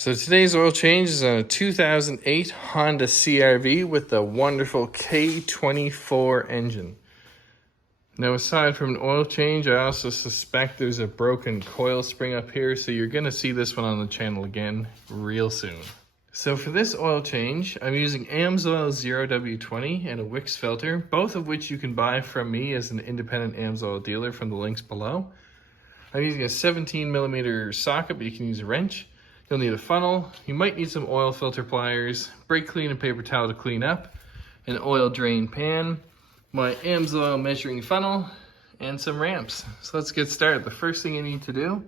So today's oil change is on a 2008 Honda CR-V with the wonderful K24 engine. Now, aside from an oil change, I also suspect there's a broken coil spring up here, so you're going to see this one on the channel again real soon. So for this oil change, I'm using AMSOIL 0W20 and a Wix filter, both of which you can buy from me as an independent AMSOIL dealer from the links below. I'm using a 17mm socket, but you can use a wrench. You'll need a funnel, you might need some oil filter pliers, brake clean and paper towel to clean up, an oil drain pan, my AMSOIL measuring funnel, and some ramps. So let's get started. The first thing you need to do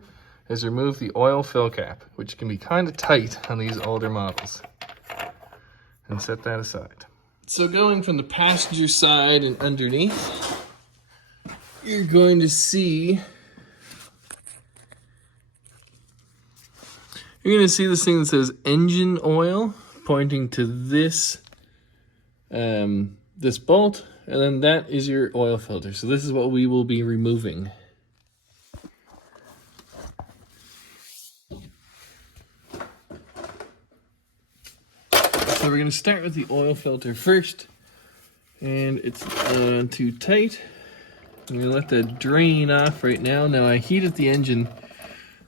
is remove the oil fill cap, which can be kind of tight on these older models, and set that aside. So going from the passenger side and underneath, you're going to see this thing that says engine oil pointing to this this bolt, and then that is your oil filter. So this is what we will be removing. So we're going to start with the oil filter first, and it's too tight. I'm going to let that drain off right now. Now I heated the engine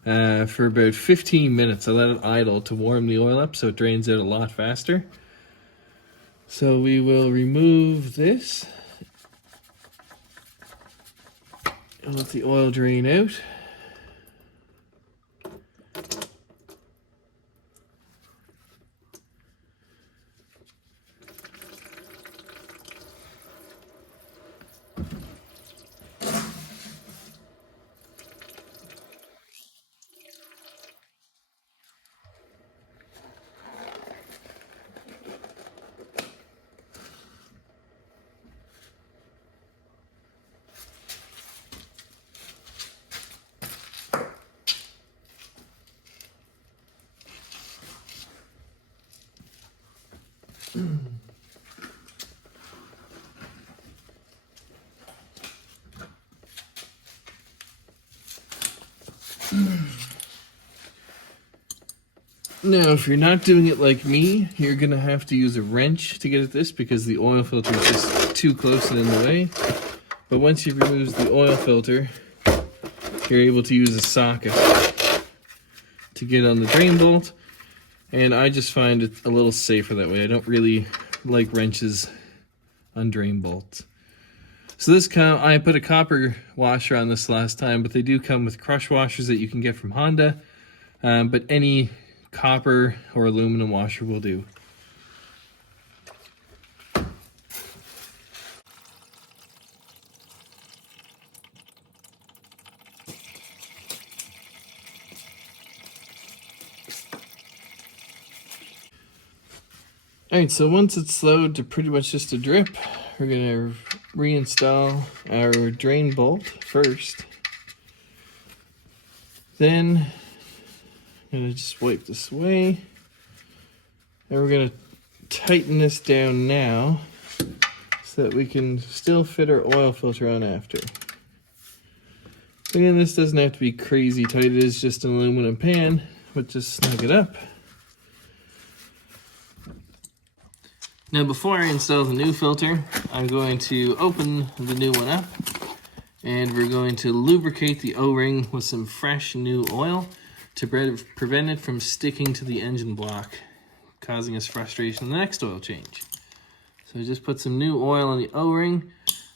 for about 15 minutes. I let it idle to warm the oil up so it drains out a lot faster. So we will remove this and let the oil drain out. Now, if you're not doing it like me, you're going to have to use a wrench to get at this because the oil filter is just too close and in the way. But once you've removed the oil filter, you're able to use a socket to get on the drain bolt. And I just find it a little safer that way. I don't really like wrenches on drain bolts. So I put a copper washer on this last time, but they do come with crush washers that you can get from Honda. But any copper or aluminum washer will do. Alright, so once it's slowed to pretty much just a drip, we're going to reinstall our drain bolt first. Then I'm going to just wipe this away. And we're going to tighten this down now so that we can still fit our oil filter on after. Again, this doesn't have to be crazy tight. It is just an aluminum pan, but just snug it up. Now, before I install the new filter, I'm going to open the new one up, and we're going to lubricate the O-ring with some fresh new oil to prevent it from sticking to the engine block, causing us frustration in the next oil change. So just put some new oil on the O-ring.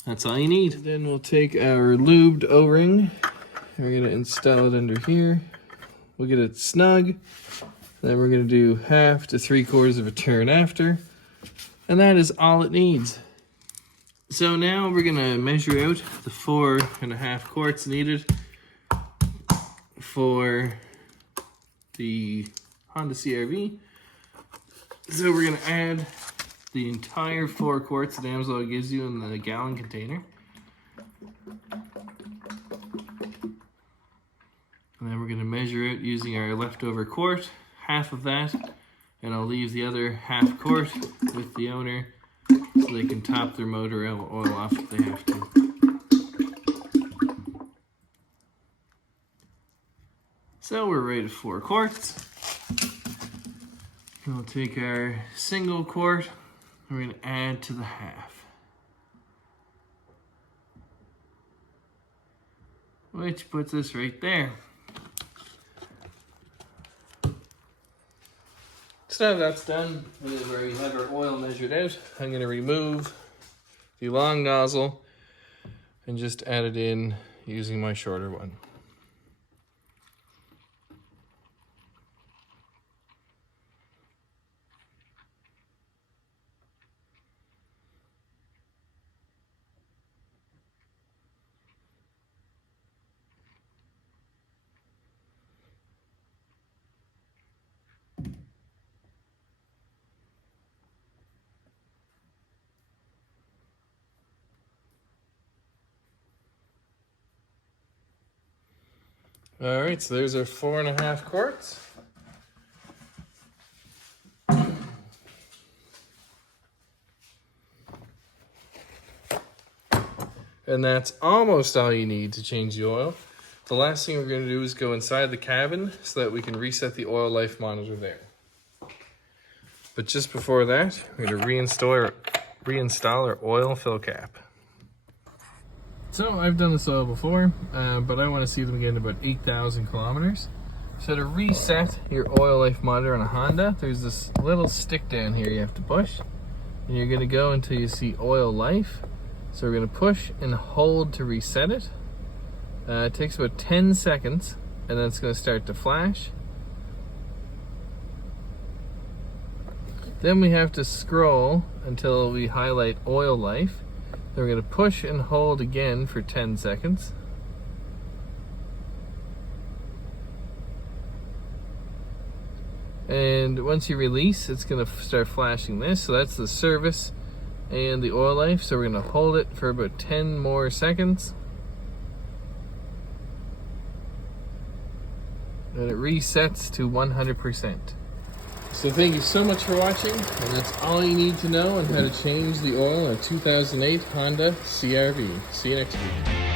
That's all you need. Then we'll take our lubed O-ring, and we're going to install it under here. We'll get it snug. Then we're going to do 1/2 to 3/4 of a turn after. And that is all it needs. So now we're gonna measure out the 4.5 quarts needed for the Honda CR-V. So we're gonna add the entire 4 quarts that AMSOIL gives you in the gallon container. And then we're gonna measure out using our leftover quart, 1/2 of that. And I'll leave the other 1/2 quart with the owner so they can top their motor oil off if they have to. So we're ready for 4 quarts. We'll take our single quart, we're going to add to the half, which puts us right there. So now that's done, and then where we have our oil measured out, I'm going to remove the long nozzle and just add it in using my shorter one. All right, so there's our 4.5 quarts. And that's almost all you need to change the oil. The last thing we're going to do is go inside the cabin so that we can reset the oil life monitor there. But just before that, we're going to reinstall our oil fill cap. So I've done this oil before, but I want to see them again about 8,000 kilometers. So to reset your oil life monitor on a Honda, there's this little stick down here you have to push. And you're going to go until you see oil life. So we're going to push and hold to reset it. It takes about 10 seconds, and then it's going to start to flash. Then we have to scroll until we highlight oil life. Then we're going to push and hold again for 10 seconds. And once you release, it's going to start flashing this. So that's the service and the oil life. So we're going to hold it for about 10 more seconds. And it resets to 100%. So thank you so much for watching, and that's all you need to know on how to change the oil in a 2008 Honda CR-V. See you next week.